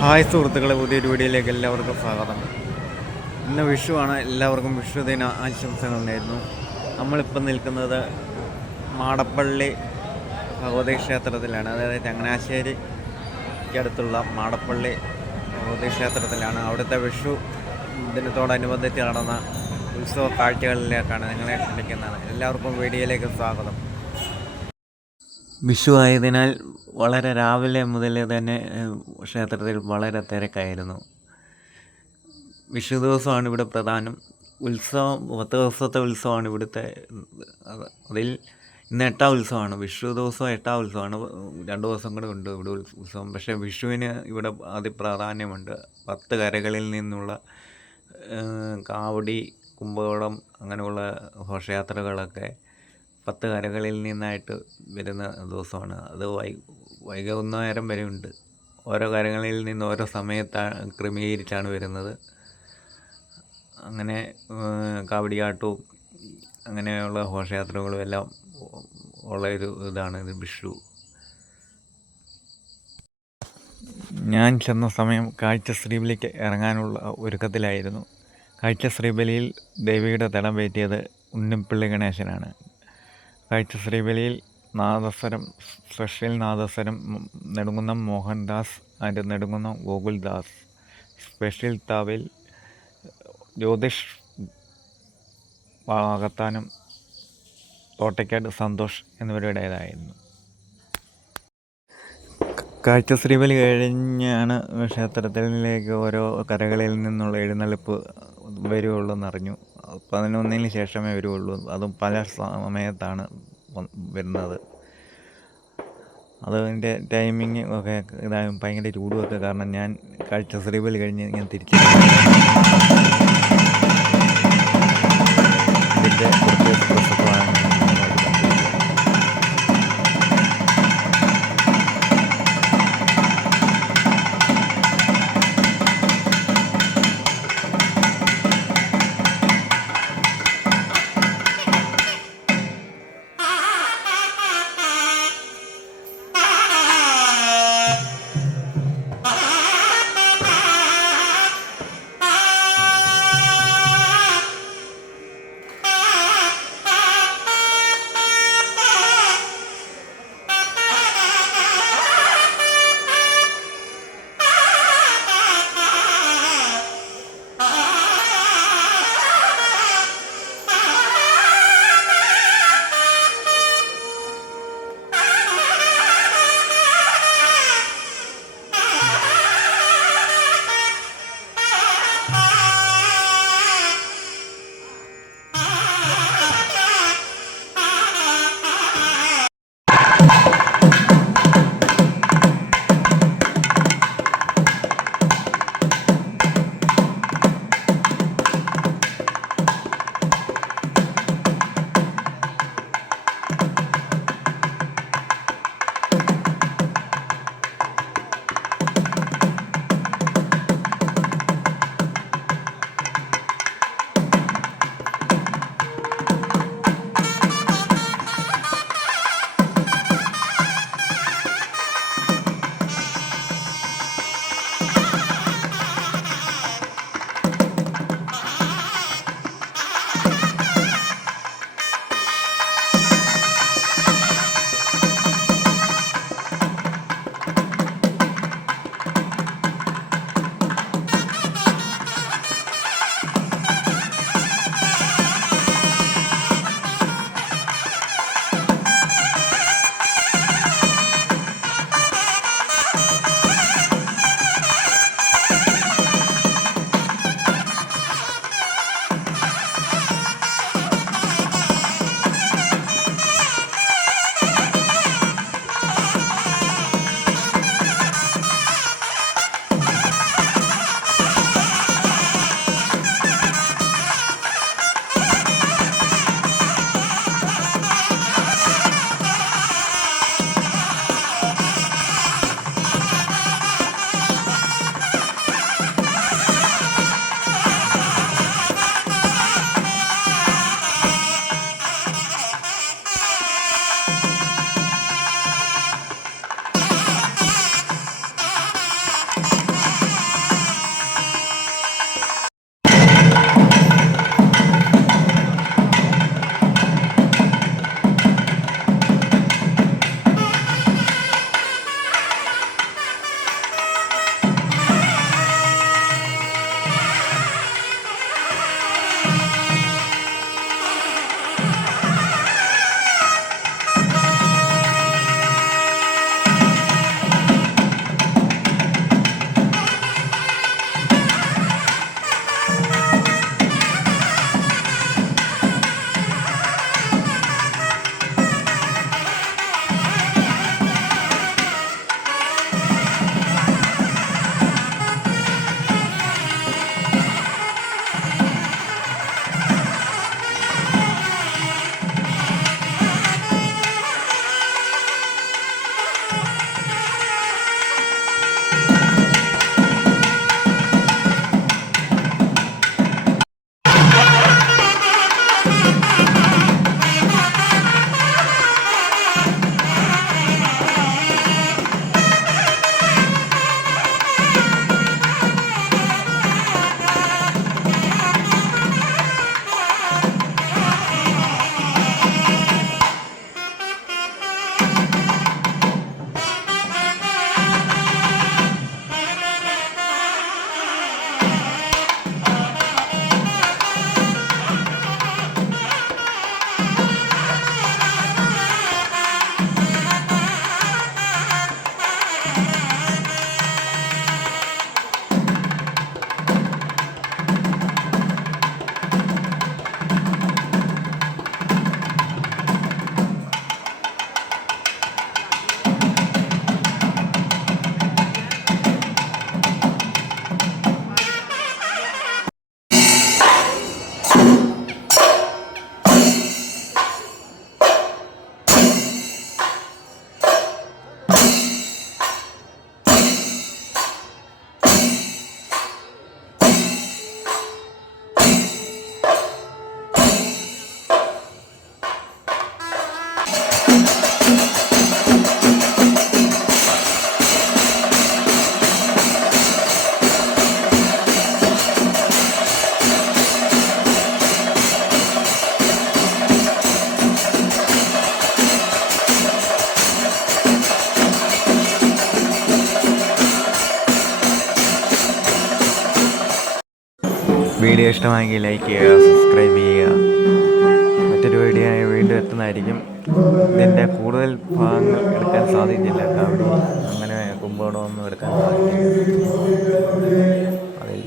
Hi സുഹൃത്തുക്കളെ, പുതിയൊരു വീഡിയോയിലേക്ക് എല്ലാവർക്കും സ്വാഗതം. ഇന്ന് വിഷുവാണ്. എല്ലാവർക്കും വിഷുദിന ആശംസകൾ നേരുന്നു. നമ്മളിപ്പം നിൽക്കുന്നത് മാടപ്പള്ളി ഭഗവതി ക്ഷേത്രത്തിലാണ്. അതായത് ചങ്ങനാശ്ശേരിക്ക് അടുത്തുള്ള മാടപ്പള്ളി ഭഗവതി ക്ഷേത്രത്തിലാണ്. അവിടുത്തെ വിഷു ദിനത്തോടനുബന്ധിച്ച് നടന്ന ഉത്സവ കാഴ്ചകളിലേക്കാണ് നിങ്ങളെ ക്ഷണിക്കുന്നത്. എല്ലാവർക്കും വീഡിയോയിലേക്ക് സ്വാഗതം. വിഷു ആയതിനാൽ വളരെ രാവിലെ മുതൽ തന്നെ ക്ഷേത്രത്തിൽ വളരെ തിരക്കായിരുന്നു. വിഷു ദിവസമാണ് ഇവിടെ പ്രധാനം. ഉത്സവം 10 ദിവസത്തെ ഉത്സവമാണ് ഇവിടുത്തെ. അതിൽ ഇന്ന് 8ാം ഉത്സവമാണ്. വിഷു ദിവസം 8ാം ഉത്സവമാണ്. 2 ദിവസം കൂടെ ഉണ്ട് ഇവിടെ ഉത്സവം. പക്ഷേ വിഷുവിന് ഇവിടെ അതിപ്രാധാന്യമുണ്ട്. 10 കരകളിൽ നിന്നുള്ള കാവടി, കുംഭകോണം അങ്ങനെയുള്ള ഘോഷയാത്രകളൊക്കെ 10 കരകളിൽ നിന്നായിട്ട് വരുന്ന ദിവസമാണ്. അത് വൈകുന്നേരം വരെ ഉണ്ട്. ഓരോ കരകളിൽ നിന്ന് ഓരോ സമയത്താണ് ക്രമീകരിച്ചാണ് വരുന്നത്. അങ്ങനെ കാവടിയാട്ടവും അങ്ങനെയുള്ള ഘോഷയാത്രകളും എല്ലാം ഉള്ളൊരു ഇതാണ് ഇത് വിഷു. ഞാൻ ചെന്ന സമയം കാഴ്ചശ്രീബലിക്ക് ഇറങ്ങാനുള്ള ഒരുക്കത്തിലായിരുന്നു. കാഴ്ചശ്രീബലിയിൽ ദേവിയുടെ തടം പേറ്റിയത് ഉണ്ണിപ്പിള്ളി ഗണേശനാണ്. കാഴ്ചശ്രീബലിയിൽ nadaswaram, special nadaswaram Nedumkunnam Mohandas and Nedumkunnam Gokuldas. Special thavil Jyothish Vakathanam Thottakkad Santhosh എന്നിവരുടേതായിരുന്നു. കാഴ്ചശ്രീബലി കഴിഞ്ഞാണ് ക്ഷേത്രത്തിലേക്ക് ഓരോ കരകളിൽ നിന്നുള്ള എഴുന്നള്ളിപ്പ് വരുവുള്ളൂ എന്നറിഞ്ഞു. 11-ന് ശേഷമേ വരുവുള്ളൂ. അതും പല സമയത്താണ് വരുന്നത്. അതിൻ്റെ ടൈമിങ് ഒക്കെ ഭയങ്കര ചൂടുമൊക്കെ കാരണം ഞാൻ കാഴ്ചശ്രീബലി കഴിഞ്ഞ് ഞാൻ തിരിച്ച് ഇതിൻ്റെ പ്രത്യേക പ്രസക്തമാണ്. വീഡിയോ ഇഷ്ടമായെങ്കിൽ ലൈക്ക് ചെയ്യുക, സബ്സ്ക്രൈബ് ചെയ്യുക. മറ്റൊരു വീഡിയോ ആയി വീണ്ടും എത്തുന്നതായിരിക്കും. ഇതിൻ്റെ കൂടുതൽ ഭാഗങ്ങൾ എടുക്കാൻ സാധിക്കില്ല. കാവടി അങ്ങനെ കുമ്പോടമൊന്നും എടുക്കാൻ സാധിക്കില്ല. അതിൽ